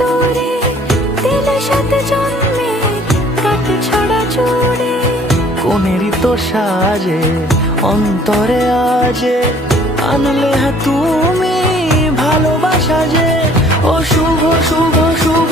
দূরে দিলে সাথে জন্মে কাটে ছড়া চুড়ে। কোনেরই তো সাজে অন্তরে আজে আনলে হ্যাঁ তুমি ভালোবাসা যে। ও শুভ শুভ শুভ